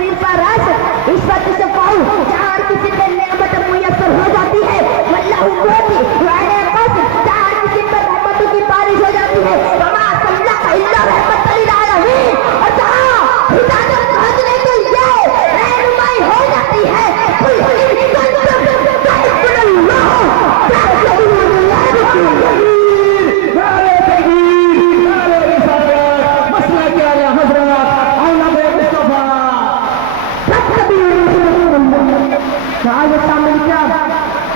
शरीर पर रस इस वक्त से पाऊं जहाँ हर किसी पे नेमत मुयस्सर हो जाती है वल्लाहु मोती वाले कसम जहाँ हर किसी पे रहमतों की बारिश हो जाती है वमा सल्लल्लाहु इल्ला रहमतल लिल आलमीन और जहाँ हिदायत पहुँचने के लिए रहनुमाई हो जाती है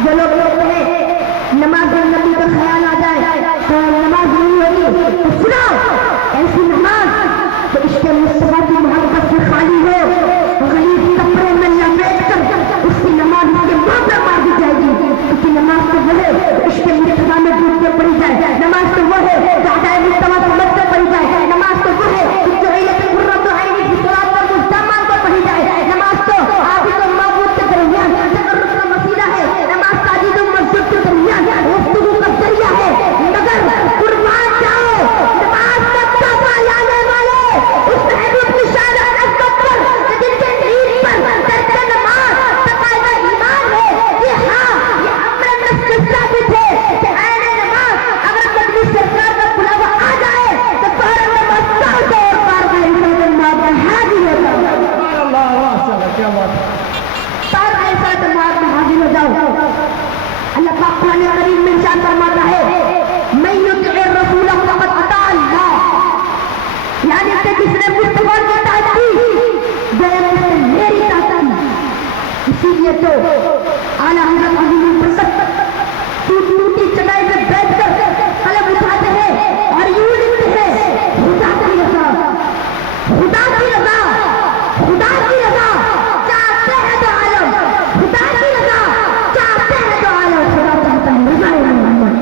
जो लोग नमाज नबी का ख्याल आ जाए तो नमाज नहीं होगी तो सुनो ऐसी नमाज तो इसके मुस्तफा की मोहब्बत से खाली हो गरीब कपड़े में लपेट कर उसकी नमाज उसके मुंह पर मार दी जाएगी क्योंकि नमाज तो वो है इसके मुस्तफा में डूब के पड़ी जाए नमाज तो वो है जो अदाए मुस्तफा से मत कर पड़ी जाए नमाज तो वो है जो इलके गुर्रत तो आएगी की सलात पर मुस्तमान पर पड़ी जाए नमाज तो आप ही तो माबूद के दरमियान तकर्रुब का वसीला है नमाज साजिद और मस्जिद के दरमियान गुफ्तगू का जरिया है मगर कुर्बान जाओ नमाज का तोहफा लाने वाले उस महबूब की शान और अज़मत पर जिनके नींद पर तर्क नमाज तकाज़ा ईमान है ये हाँ ये अमर नस्ल साबित है कि आने नमाज अगर कभी सरकार का बुलावा आ जाए तो फौरन नमाज पढ़ दो और कारवाई से नमाज में हाजिर हो जाओ अल्लाह माशाअल्लाह क्या बात है पर ऐसा नमाज में हाजिर हो जाओ अल्लाह पाक कुरान करीम में इरशाद फरमाता है मैं युतिअ रसूल फक़द अता अल्लाह यानी कि जिसने मुस्तफा की इताअत की गोया उसने मेरी इताअत की इसीलिए तो आला हज़रत अज़ीमुल फज़ल टूटी चटाई पे बैठकर कलम उठाते हैं और यूं लिखते हैं खुदा की रज़ा खुदा की रज़ा खुदा की रज़ा चाहते हैं तो आलम खुदा की रज़ा चाहते हैं तो आलम खुदा चाहता है रज़ाए मोहम्मद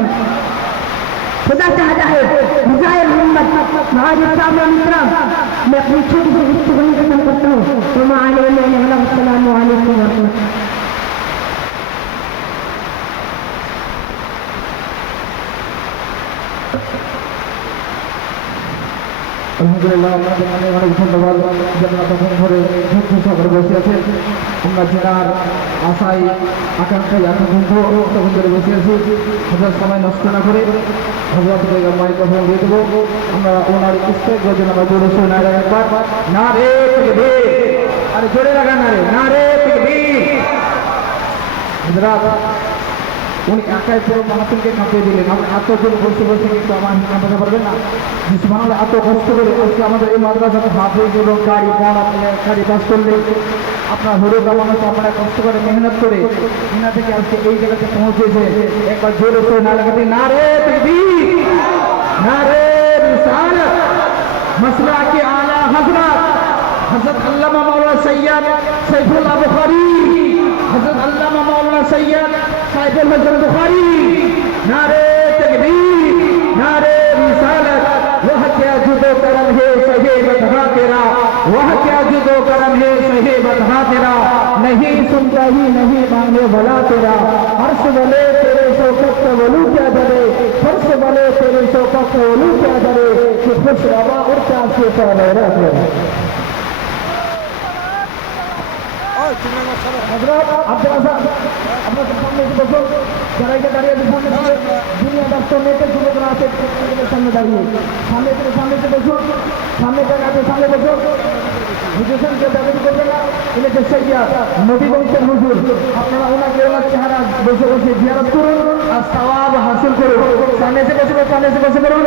खुदा चाहता है रज़ाए मोहम्मद महाजिर साहब मित्रा मैं अपनी छोटी सी गुफ्तगू खत्म करता हूँ वमा अलैना इल्ला अस्सलामु अलैकुम व रहमतुल्लाह আলহামদুলিল্লাহ আপনাদের অনেক অনেক ধন্যবাদ যে আপনারা তখন ধরে ধৈর্য সহকারে বসে আছেন আমরা জেনার আশায় আকাঙ্ক্ষায় এতক্ষণ তখন ধরে বসে আছি হাজার সময় নষ্ট না করে হযরত মায়ের কথা দিয়ে দেবো আমরা ওনার ইস্তেক গজল আমরা জোরে শুনে না একবার না রে তাকবীর আরে জোরে লাগা না রে তাকবীর হযরত উনি একাই পুরো মাহফিলকে কাঁপিয়ে দিলেন আমরা এতজন বসে বসে কিন্তু আমার কাঁপাতে পারবেন না মুসলমানরা এত কষ্ট করে আজকে আমাদের এই মাদ্রাসাতে হাফেজ এবং গাড়ি গাড়ি পাস করলে আপনার হলো মানুষ আপনারা কষ্ট করে মেহনত করে এনা থেকে আজকে এই জায়গাতে পৌঁছেছে একবার জোরে করে না লাগাতে না রে তাকবীর না রে রিসালাত মাসলা কি আলা হযরত আল্লামা মাওলানা সৈয়দ সাইফুল্লাহ বুখারী হযরত আল্লামা মাওলানা সৈয়দ साहिब हज़रत बुखारी नारे तकबीर नारे रिसालत वह क्या जुदो करम है सहे बदहा तेरा वह क्या जुदो करम है सहे बदहा तेरा नहीं सुनता ही नहीं मांगने वाला तेरा हर्ष बोले तेरे शौकत वलू क्या डरे फर्श बोले तेरे शौकत वलू क्या डरे कि खुश रवा और क्या से तेरा हजरत আপনারা সামনে এসে বসুন যারা এটা দাঁড়িয়ে আছে সামনে দুনিয়া ডাক্তার নেতে যুবকরা আছে সামনে দাঁড়িয়ে সামনে এসে বসুন সামনে জায়গা আছে সামনে বসুন হুজুর কেউ দাবি করবে না এনেছে সৈয়া নবী বংশের হুজুর আপনারা ওনাকে ওনার চেহারা বসে বসে জিয়ারত করুন আর সওয়াব হাসিল করুন সামনে এসে বসে করুন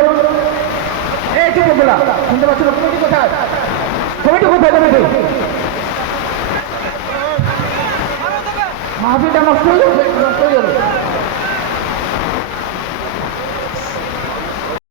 এই যুবকরা শুনতে পাচ্ছেন কমিটি কোথায় কমিটি মাহফিলটা নষ্ট হয়ে যাবে